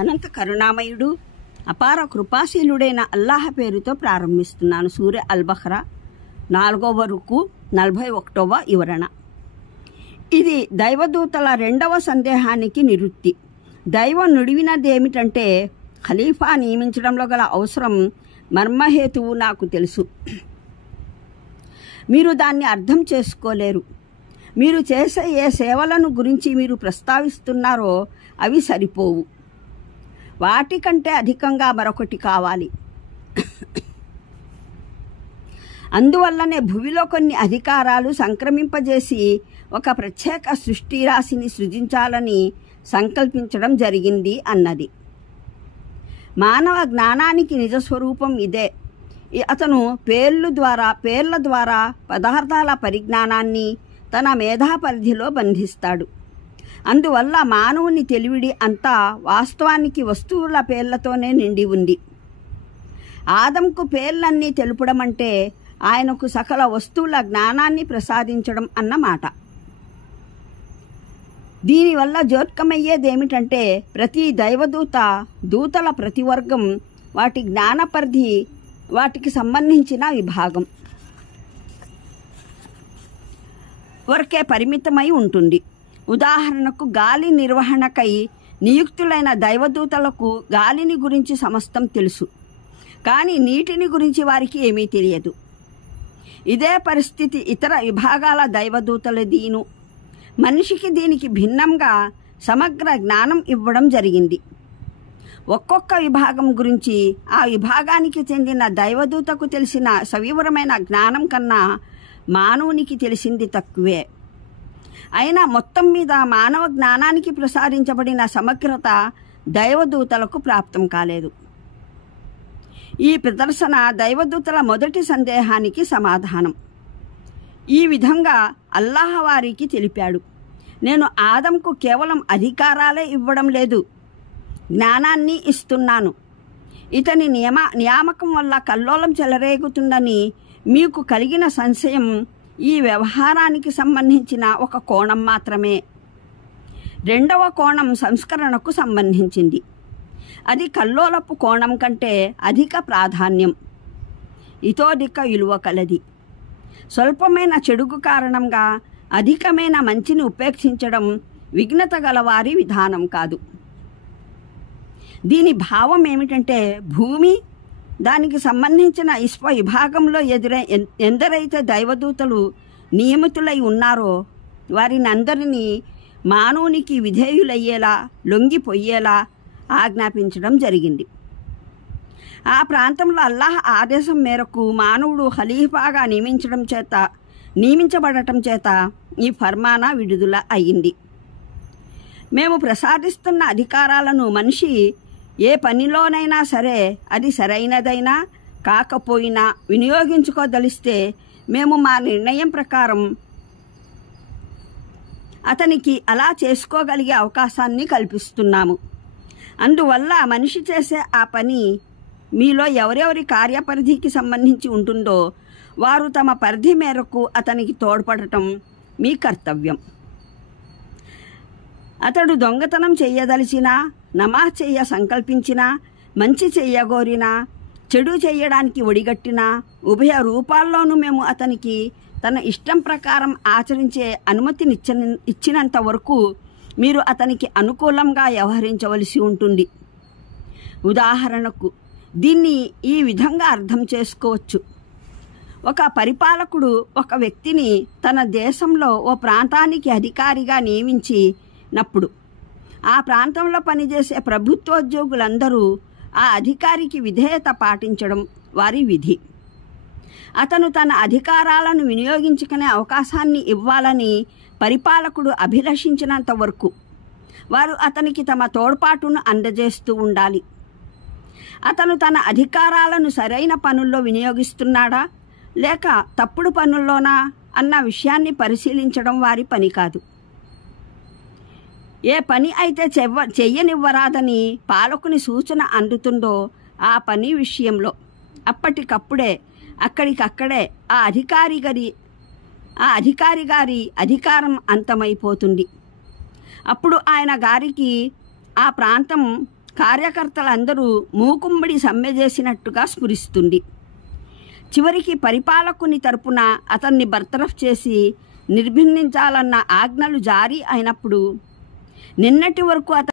అనంత కరుణామయుడు అపార కృపాశీలుడైన అల్లాహ్ పేరుతో ప్రారంభిస్తున్నాను. సూర అల్-బఖరా 4వ రుకు 41వ వివరణ. ఇది దైవదూతల 2వ సందేహానికి నివృత్తి. దైవం నుడివినదేమిటంటే, ఖలీఫా నియమించడంలో గల అవసరం మర్మహేతువు నాకు తెలుసు. మీరు దాన్ని అర్థం చేసుకోలేరు. మీరు చేసే ఏ సేవలను గురించి మీరు ప్రస్తావిస్తున్నారో అవి సరిపోవు. వాటికంటే అధికంగా మరొకటి కావాలి. అందువల్లనే భూమిలో కొన్ని అధికారాలు సంక్రమింపజేసి ఒక ప్రత్యేక సృష్టి రాశిని సృజించాలని సంకల్పించడం జరిగింది అన్నది. మానవ జ్ఞానానికి నిజస్వరూపం ఇదే. అతను పేర్ల ద్వారా పదార్థాల పరిజ్ఞానాన్ని తన మేధా పరిధిలో బంధిస్తాడు. అందువల్ల మానవుని తెలివిడి అంతా వాస్తవానికి వస్తువుల పేర్లతోనే నిండి ఉంది. ఆదంకు పేర్లన్నీ తెలుపడం అంటే ఆయనకు సకల వస్తువుల జ్ఞానాన్ని ప్రసాదించడం అన్నమాట. దీనివల్ల జోత్కమయ్యేదేమిటంటే, ప్రతి దూతల ప్రతి వర్గం వాటి జ్ఞానపరిధి వాటికి సంబంధించిన విభాగం వరకే పరిమితమై ఉంటుంది. ఉదాహరణకు, గాలి నిర్వహణకై నియుక్తులైన దైవదూతలకు గాలిని గురించి సమస్తం తెలుసు, కానీ నీటిని గురించి వారికి ఏమీ తెలియదు. ఇదే పరిస్థితి ఇతర విభాగాల దైవదూతలదీను. మనిషికి దీనికి భిన్నంగా సమగ్ర జ్ఞానం ఇవ్వడం జరిగింది. ఒక్కొక్క విభాగం గురించి ఆ విభాగానికి చెందిన దైవదూతకు తెలిసిన సవివరమైన జ్ఞానం కన్నా మానవునికి తెలిసింది తక్కువే. అయినా మొత్తం మీద మానవ జ్ఞానానికి ప్రసాదించబడిన సమగ్రత దైవదూతలకు ప్రాప్తం కాలేదు. ఈ ప్రదర్శన దైవదూతల మొదటి సందేహానికి సమాధానం. ఈ విధంగా అల్లాహ్ వారికి తెలిపాడు, నేను ఆదంకు కేవలం అధికారాలే ఇవ్వడం లేదు, జ్ఞానాన్ని ఇస్తున్నాను. ఇతని నియామకం వల్ల కల్లోలం చెలరేగుతుందని మీకు కలిగిన సంశయం ఈ వ్యవహారానికి సంబంధించిన ఒక కోణం మాత్రమే. 2వ కోణం సంస్కరణకు సంబంధించింది. అది కల్లోలపు కోణం కంటే అధిక ప్రాధాన్యం, ఇతోధిక విలువ కలది. స్వల్పమైన చెడుకు కారణంగా అధికమైన మంచిని ఉపేక్షించడం విఘ్నత గలవారి విధానం కాదు. దీని భావం ఏమిటంటే, భూమి దానికి సంబంధించిన విశ్వ విభాగంలో ఎందరైతే దైవదూతలు నియమితులై ఉన్నారో వారిని అందరినీ మానవునికి విధేయులయ్యేలా, లొంగిపోయేలా ఆజ్ఞాపించడం జరిగింది. ఆ ప్రాంతంలో అల్లాహ్ ఆదేశం మేరకు మానవుడు ఖలీఫాగా నియమించబడటం చేత ఈ ఫర్మానా విడుదల అయ్యింది. మేము ప్రసాదిస్తున్న అధికారాలను మనిషి ఏ పనిలోనైనా సరే, అది సరైనదైనా కాకపోయినా వినియోగించుకోదలిస్తే మేము మా నిర్ణయం ప్రకారం అతనికి అలా చేసుకోగలిగే అవకాశాన్ని కల్పిస్తున్నాము. అందువల్ల మనిషి చేసే ఆ పని మీలో ఎవరెవరి కార్యపరిధికి సంబంధించి ఉంటుందో వారు తమ పరిధి మేరకు అతనికి తోడ్పడటం మీ కర్తవ్యం. అతడు దొంగతనం చేయదలిచినా, నమాజ్ చేయ సంకల్పించినా, మంచి చెయ్యగోరినా, చెడు చేయడానికి ఒడిగట్టినా, ఉభయ రూపాల్లోనూ మేము అతనికి తన ఇష్టం ప్రకారం ఆచరించే ఇచ్చినంత వరకు మీరు అతనికి అనుకూలంగా వ్యవహరించవలసి ఉంటుంది. ఉదాహరణకు దీన్ని ఈ విధంగా అర్థం చేసుకోవచ్చు. ఒక పరిపాలకుడు ఒక వ్యక్తిని తన దేశంలో ఓ ప్రాంతానికి అధికారిగా నియమించినప్పుడు ఆ ప్రాంతంలో పనిచేసే ప్రభుత్వోద్యోగులందరూ ఆ అధికారికి విధేయత పాటించడం వారి విధి. అతను తన అధికారాలను వినియోగించుకునే అవకాశాన్ని ఇవ్వాలని పరిపాలకుడు అభిలషించినంత వరకు వారు అతనికి తమ తోడ్పాటును అందజేస్తూ ఉండాలి. అతను తన అధికారాలను సరైన పనుల్లో వినియోగిస్తున్నాడా లేక తప్పుడు పనుల్లోనా అన్న విషయాన్ని పరిశీలించడం వారి పని కాదు. ఏ పని అయితే చెయ్యనివ్వరాదని పాలకుని సూచన అందుతుందో ఆ పని విషయంలో అప్పటికప్పుడే అక్కడికక్కడే ఆ అధికారి గారి అధికారం అంతమైపోతుంది. అప్పుడు ఆయన గారికి ఆ ప్రాంతం కార్యకర్తలందరూ మూకుమ్మడి సమ్మె చేసినట్టుగా స్ఫురిస్తుంది. చివరికి పరిపాలకుని తరపున అతన్ని బర్తరఫ్ చేసి నిర్బంధించాలన్న ఆజ్ఞలు జారీ అయినప్పుడు నిన్నటి వరకు